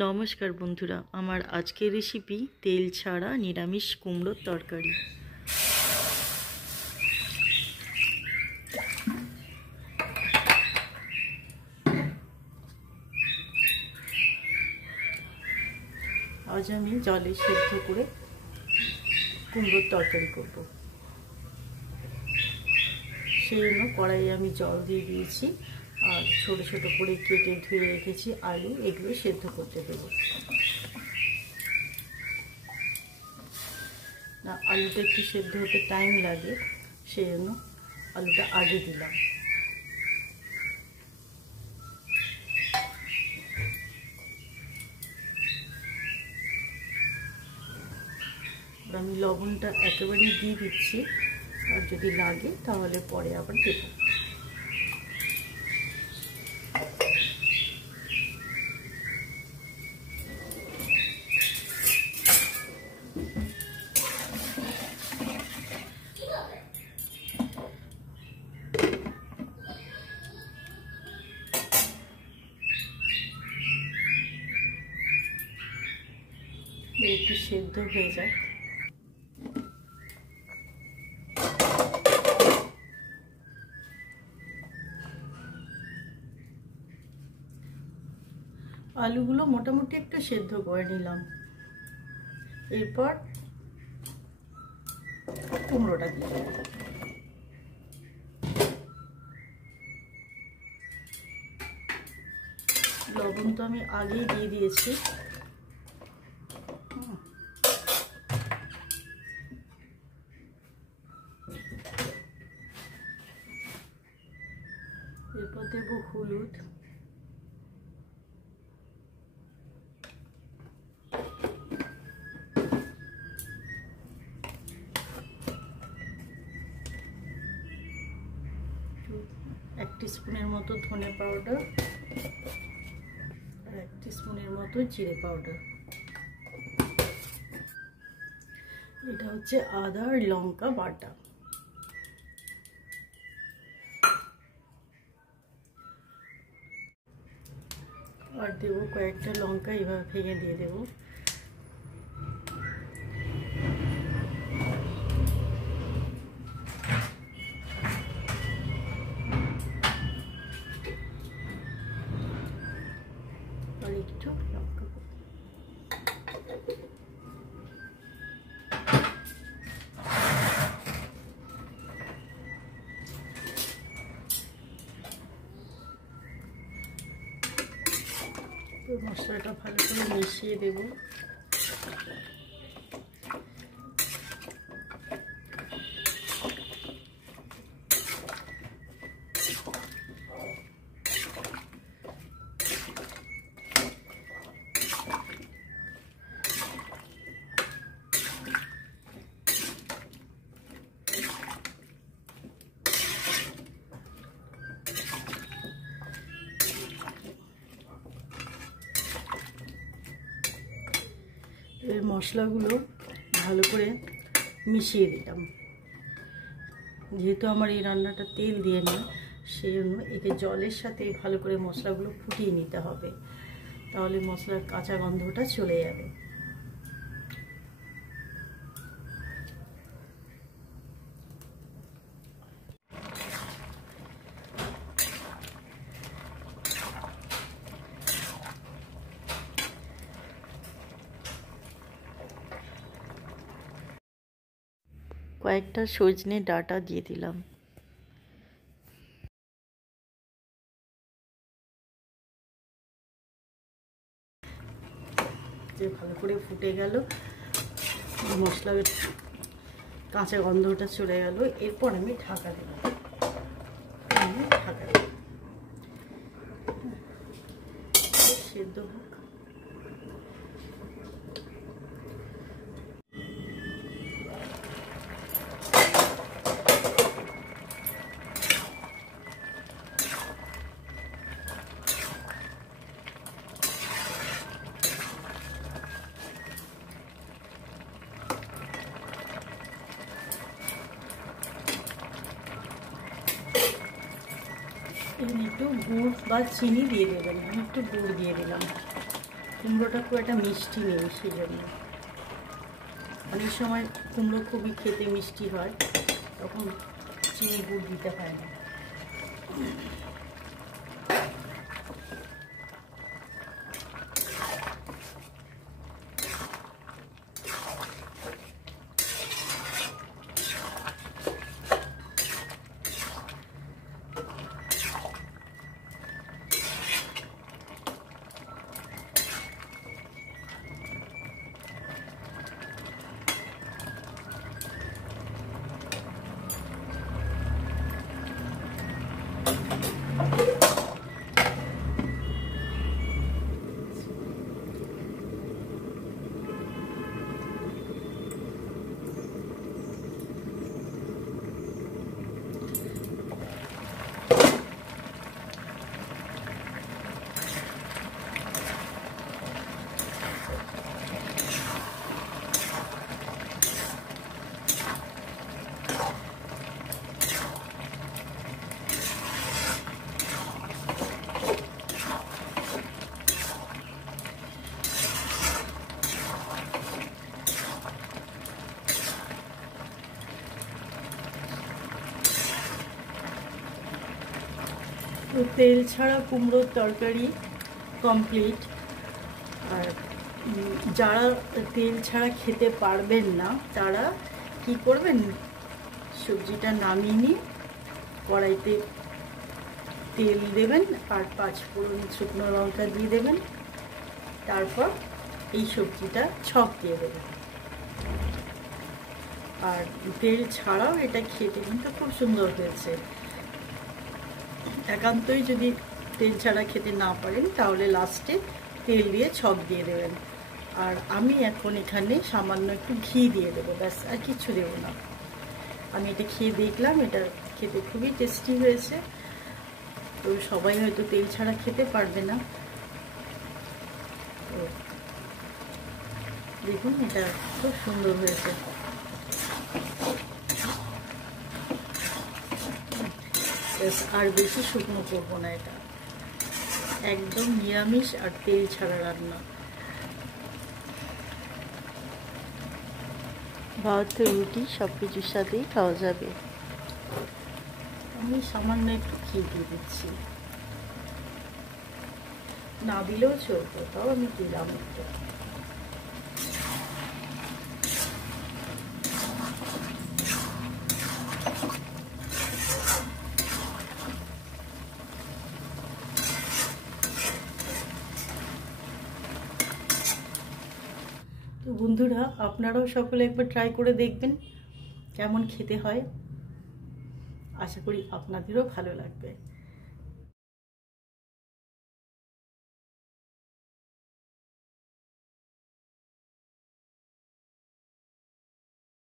নমস্কার বন্ধুরা, আমার আজকের রেসিপি তেল ছাড়া নিরামিষ কুমড়োর তরকারি। আজ আমি জলে সেদ্ধ করে কুমড়োর তরকারি করব। সেই জন্য কড়াইয়ে আমি জল দিয়ে দিয়েছি আর ছোট ছোট করে কেটে ধুয়ে রেখেছি আলু, এগুলো সেদ্ধ করতে দেবো। না, আলুটা একটু সেদ্ধ হতে টাইম লাগে, সেই জন্য আলুটা আগে দিলাম। আমি লবণটা একেবারেই দিয়ে দিচ্ছি, আর যদি লাগে তাহলে পরে আবার দেব। একটু সেদ্ধ হয়ে যায়। আলুগুলো মোটামুটি একটু সেদ্ধ করে নিলাম। এরপর কুমড়োটা দিয়ে দেব। লবণ তো আমি আগেই দিয়ে দিয়েছি। এরপর দেব হলুদ, এক টিস্পুনের মতো ধনে পাউডার আর 1 টিস্পুনের মতো জিরে পাউডার। এটা হচ্ছে আদা আর লঙ্কা বাটা। আর দেবো কয়েকটা লঙ্কা, এভাবে ভেঙে দিয়ে দেবো। আর একটু লঙ্কা মশলাটা ভালো করে মিশিয়ে দেব। এর মশলাগুলো ভালো করে মিশিয়ে দিলাম। যেহেতু আমার এই রান্নাটা তেল দিয়ে নয়, সেই জন্য একে জলের সাথে ভালো করে মশলাগুলো ফুটিয়ে নিতে হবে, তাহলে মশলার কাঁচা গন্ধটা চলে যাবে। কয়েকটা সজনে ডাঁটা দিয়ে দিলাম। যে ভালো করে ফুটে গেল, মশলার কাঁচা গন্ধটা চলে গেল। এরপর আমি ঢাকা দেব। ঢাকা দেব, সেদ্ধ হোক। একটু গুড় বা চিনি দিয়ে দেবেন। আমি একটু গুড় দিয়ে দিলাম। কুমড়োটা খুব একটা মিষ্টি নেই, সেই জন্য অনেক সময় কুমড়ো খুবই খেতে মিষ্টি হয়, তখন চিনি গুড় দিতে হয় না। তো তেল ছাড়া কুমড়োর তরকারি কমপ্লিট। আর যারা তেল ছাড়া খেতে পারবেন না তারা কি করবেন, সবজিটা নামিয়ে নিয়ে কড়াইতে তেল দেবেন আর 5 ফোড়ন শুকনো লঙ্কা দিয়ে দেবেন, তারপর এই সবজিটা ছক দিয়ে দেবেন। আর তেল ছাড়াও এটা খেতে কিন্তু খুব সুন্দর হয়েছে। একান্তই যদি তেল ছাড়া খেতে না পারেন তাহলে লাস্টে তেল দিয়ে ছক দিয়ে দেবেন। আর আমি এখন এখানে সামান্য একটু ঘি দিয়ে দেবো, ব্যাস, আর কিছু দেবো না। আমি এটা খেয়ে দেখলাম, এটা খেতে খুবই টেস্টি হয়েছে। তো সবাই হয়তো তেল ছাড়া খেতে পারবে না, তো দেখুন এটা খুব সুন্দর হয়েছে। আর বেশি শুকনো করবো না, এটা একদম নিরামিষ আর তেল ছাড়া রান্না। ভাত রুটি সব কিছুর সাথেই খাওয়া যাবে। আমি সামান্য একটু ঘি দিয়ে দিচ্ছি, না দিলেও চলতো, তাও আমি দিলাম একটু। তো বন্ধুরা, আপনারাও সকলে একবার ট্রাই করে দেখবেন কেমন খেতে হয়। আশা করি আপনাদেরও ভালো লাগবে।